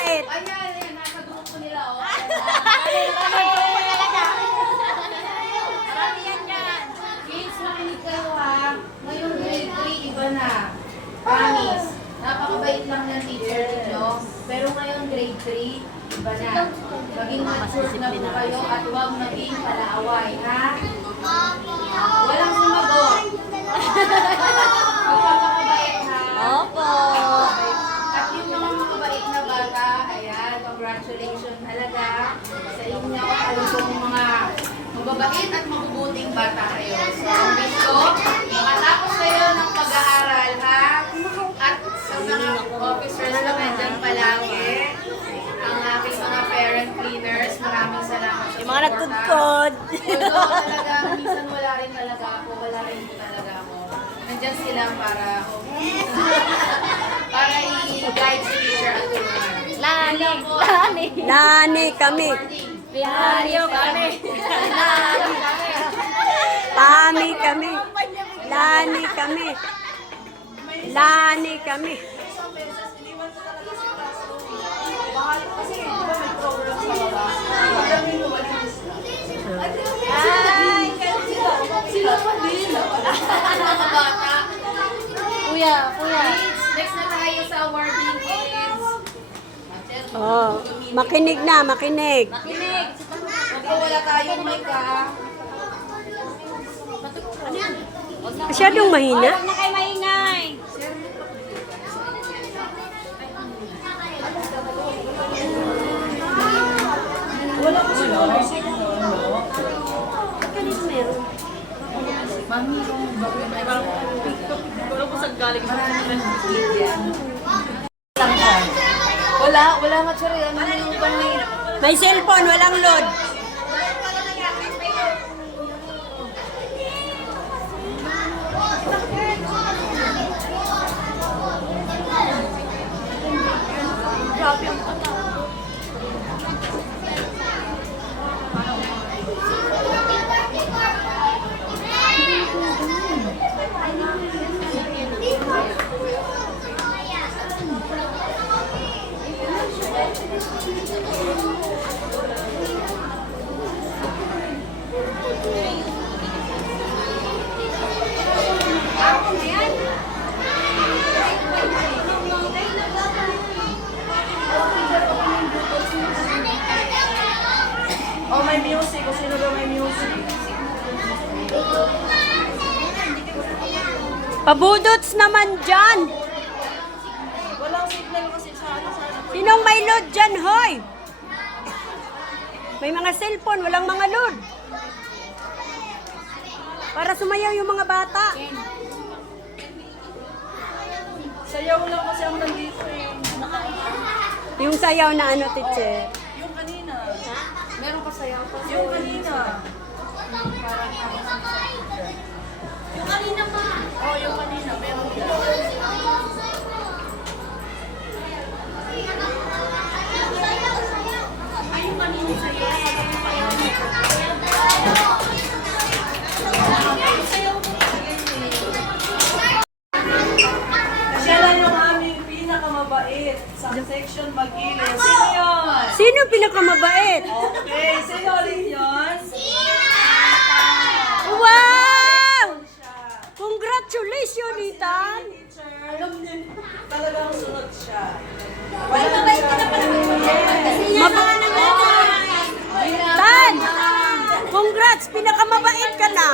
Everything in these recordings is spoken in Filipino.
mabait. Ayan, nasa grupo ko nila, oh. Marami yan dyan. Kids, makinig kayo ha. Ngayon grade 3, iba na. Promise. Napakabait lang ng teacher ninyo. Pero ngayon grade 3, iba na. Maging mature na po kayo at huwag maging palaaway, ha? Walang sumagot. Magpapakabait, ha? Opo. At yung mga makabait na bata, ayan, congratulations talaga sa inyo. Alam kong mga mababait at mabubuting bata kayo. So, ang gusto, makatapos kayo ng pag-aaral, ha? At sa mga officers na nandyan palagi, ang aking mga parent cleaners, maraming salamat sa Yung mga support, ha? nagtudkod. Although talaga, minsan wala rin talaga ako, wala rin po talaga ako. Nandyan sila para, para i-guide si teacher at tulungan. Lani. Lani kami. Pinaryo kami. Lani kami. Tami kami. Lani kami. Lani kami. Mga bata. Kuya. Next na tayo sa awarding kids. Oh, makinig na, makinig. Huwag po wala tayong mic, ha? Masyadong mahina. Huwag na kayo maingay. Wala nga sir. Ano yung panay? May cellphone, walang load. Oh, may music. Kung sino ba may music? Pabudots naman dyan. Walang signal kasi sa ano. Sinong may load dyan, hoy? May mga cellphone, walang mga load. Para sumayaw yung mga bata. Sayaw lang kasi ako nandito eh. Yung sayaw na ano, teacher. Yung kanina. Meron pa sayaw pa. Yung kanina. Yung kanina pa. Oh, yung kanina. Meron ka. Siya lang yung aming pinakamabait sa section Magilid. Sino yun? Sino pinakamabait? Okay, sino rin yun? Wow! Siya. Congratulations, Ethan! Teacher, talagang sunod siya. Ay, mabait ka na pala. Kasi nga mga nanganay. Tan! Congrats! Pinakamabait ka na!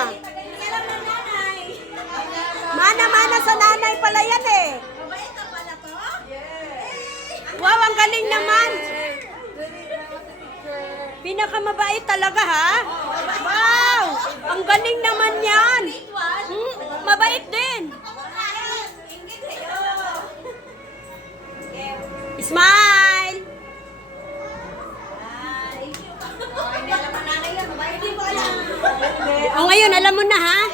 Kailan na nanay? Mana-mana sa nanay pala yan eh! Mabait ka pala to? Wow, ang galing naman! Pinakamabait talaga ha? Wow! Ang galing naman yan! Mabait din! Smile! O ngayon, alam mo na ha?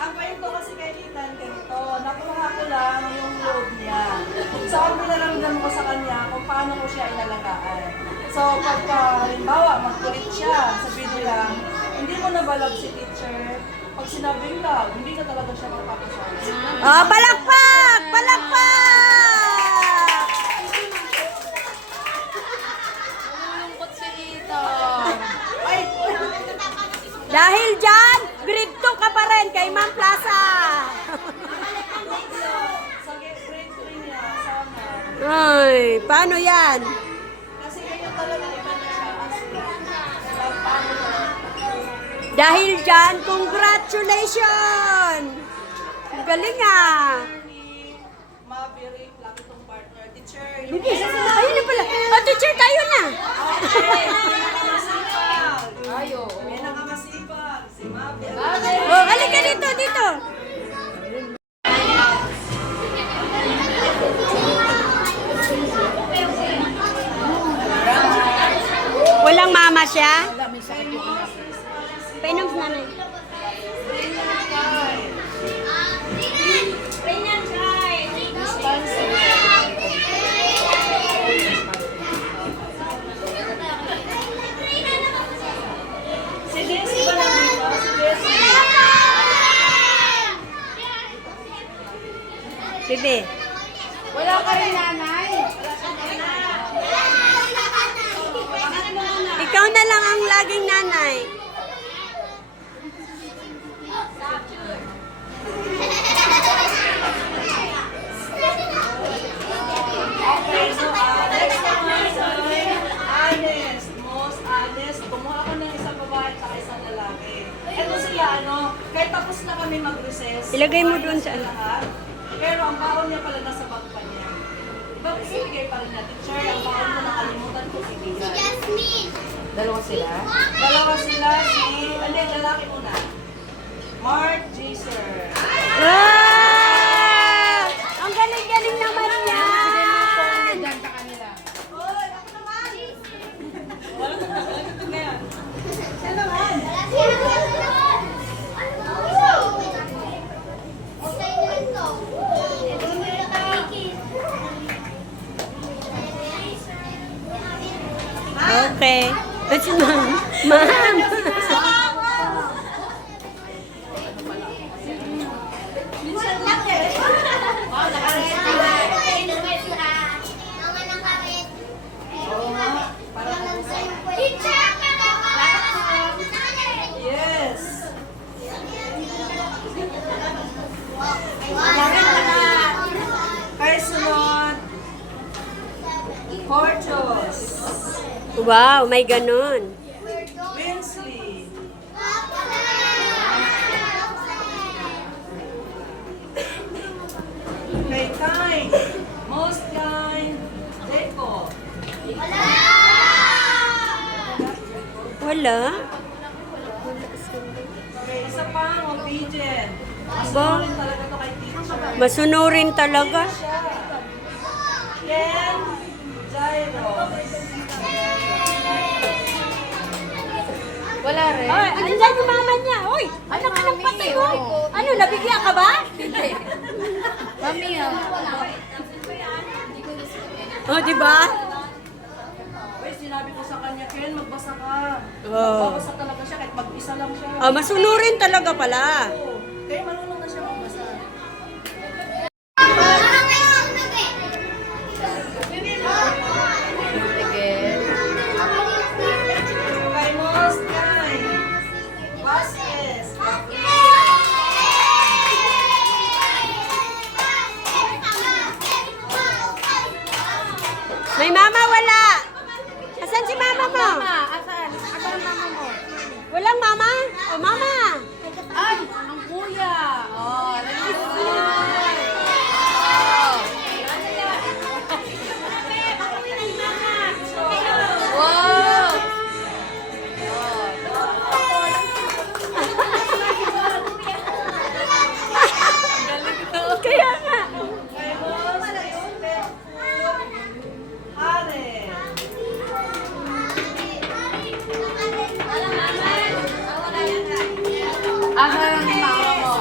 Ang kwento kasi kay Ethan ganito, nakuha ko lang yung load niya. So, ang pinaramdam ko sa kanya kung paano ko siya inalagaan. So, pagka, halimbawa, magkulit siya, sabihin lang, hindi mo nabalag si teacher. Pag sinabing ka, hindi ka talaga siya mapapasabi. Oh, palakpak! Palakpak! Dahil dyan, grade 2 ka pa rin kay Ma'am Plaza. Sa grade 3 niya, sana. Ay, paano yan? Kasi ganyan talaga iba na siya. As paano talaga. Dahil dyan, congratulations! Ang galing ah! Maverick, laki tong partner. Teacher, Bibi, ayun na pala. Oh, teacher, tayo na. Ayo. May nakamasipag. Si Maverick. Oh, halika dito, dito. Walang mama siya? Painom sa nanay. Si Jessie ba nandito? Si Jessie. Bibi. Wala ka rin nanay. Ikaw na lang ang laging nanay. Okay, so next naman ay honest. Most honest. Kumuha ko ng isang babae at isang lalaki. Ito sila, kahit tapos na kami mag-recess. Ilagay mo dun honest sa- sila lahat. Pero ang baon niya pala nasa bag pa niya. Diba ibigay pa rin natin, Teacher, ang baon mo nakalimutan ko ibigay. Dalawa sila? Dalawa sila, lalaki muna. Mark Jaser. Ah! Ang galing-galing naman yan! Diyan sa kanila. Okay. That's ma'am. Ma'am. Yes. Kay sunod, Portos. Wow, may ganun. Winsley. Kay Kind. Most kind. Jacob. Wala. Kay isa pang obedient. Ba? Masunurin talaga to kay teacher. Masunurin talaga. Siya. Ken Jairo. Wala rin. Ay, andyan yung mama niya. Uy, anak ka ng patay ko. Ano, nabigyan ka ba? Mami, Oh, di ba? Uy, sinabi ko sa kanya, Ken, magbasa ka. Oh. Magbasa talaga siya kahit mag-isa lang siya. Ah, masunurin talaga pala. Oo. Kaya marunong na siya magbasa. Kay Most Kind. Vasquez. May mama, wala. Asan si mama mo? Asan? Asan ang mama mo? Walang mama? Oh, mama. Ay, ang kuya. Oh, wow! Kaya nga. Kay Most Hare. Asan ang mama mo?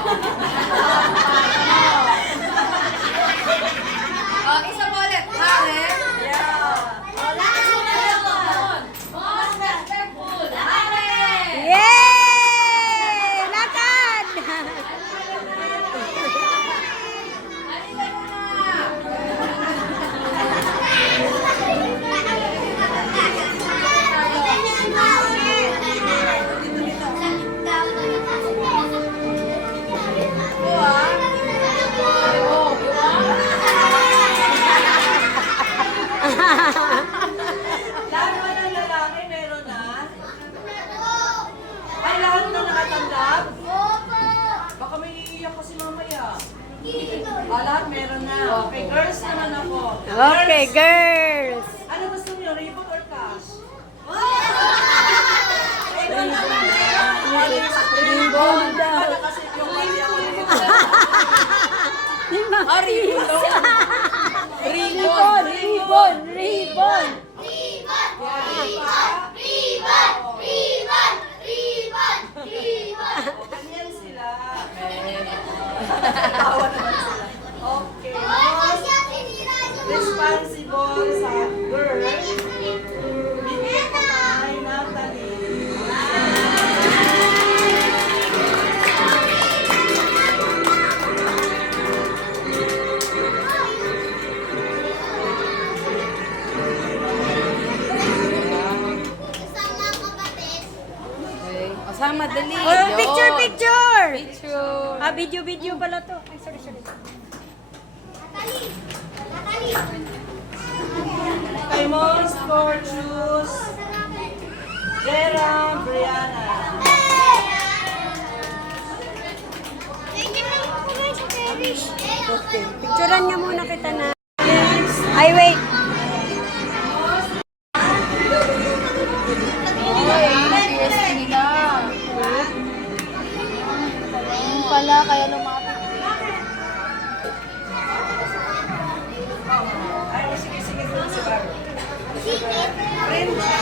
Okay, girls naman ako. Okay, girls. Ano gusto niyo, ribbon or cash? Ribbon daw. Para kasi yung kasi ako Ribbon, ribbon, ribbon. ganyan sila. Tawa naman sila. Okay, most responsible sa girl. Bigyan ko kay Natalie. Okay. O, sama, dali. Oh, Yun. picture, picture. Picture. Ah, video, video pala to. Ay, sorry, sorry. Kay most for choose Vera Brianna. Okay. Picturean nga muna kita na. Ay, wait. PSP nila. Yung pala, kaya lumapit. Ay, sige, sige, si Barbara. Friendly.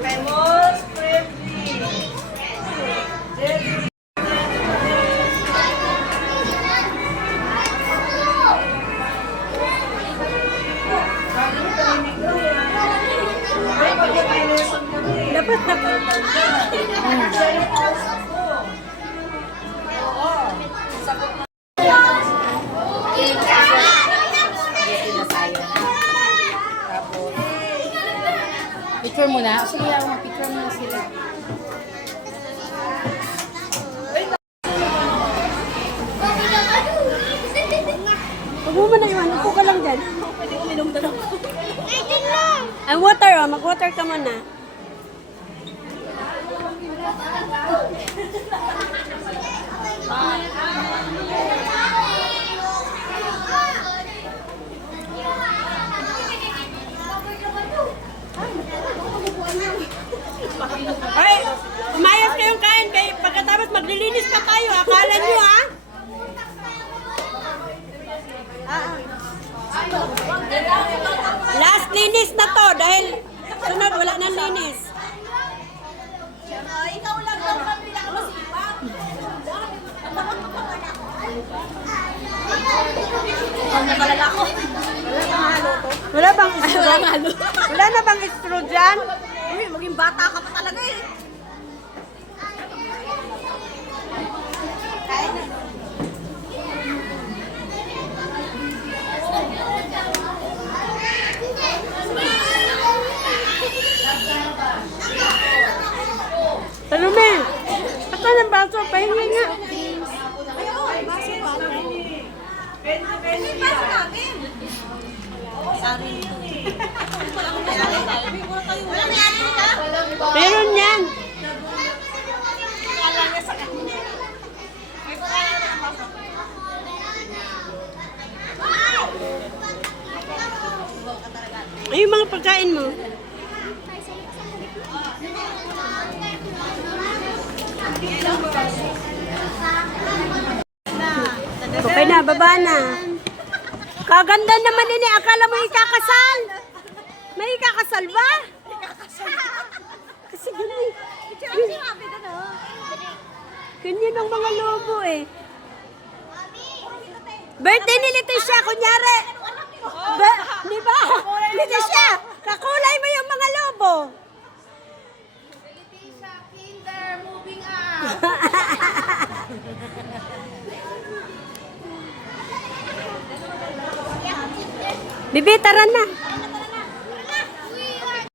Kay most friendly. Jerry. Dapat na. Picture muna. Sige, picture muna sila. Huwag mo na iwan. Upo ka lang dyan. Pwede uminom na lang. Ay, water, oh. Mag-water ka muna. Ay, umayos kayong kain. Pagkatapos maglilinis pa tayo. Akala nyo, ha? Last linis na to dahil sunod wala nang linis. Ikaw lang daw kami pinakamasipag. Wala bang istro? Wala na bang istro dyan? Uy, maging bata ka pa talaga eh. Talume! Asan ang baso? Pahingi nga. Meron yan. Ay, yung mga pagkain mo. Okay na, baba na. Kaganda naman ini. Akala mo ikakasal? May ikakasal ba? Kasi ganyan. Ganyan ang mga lobo eh. Birthday ni Leticia, kunyari. Di ba? Leticia, kakulay mo yung mga lobo. Leticia, kinder, moving up. Bibi, tara na.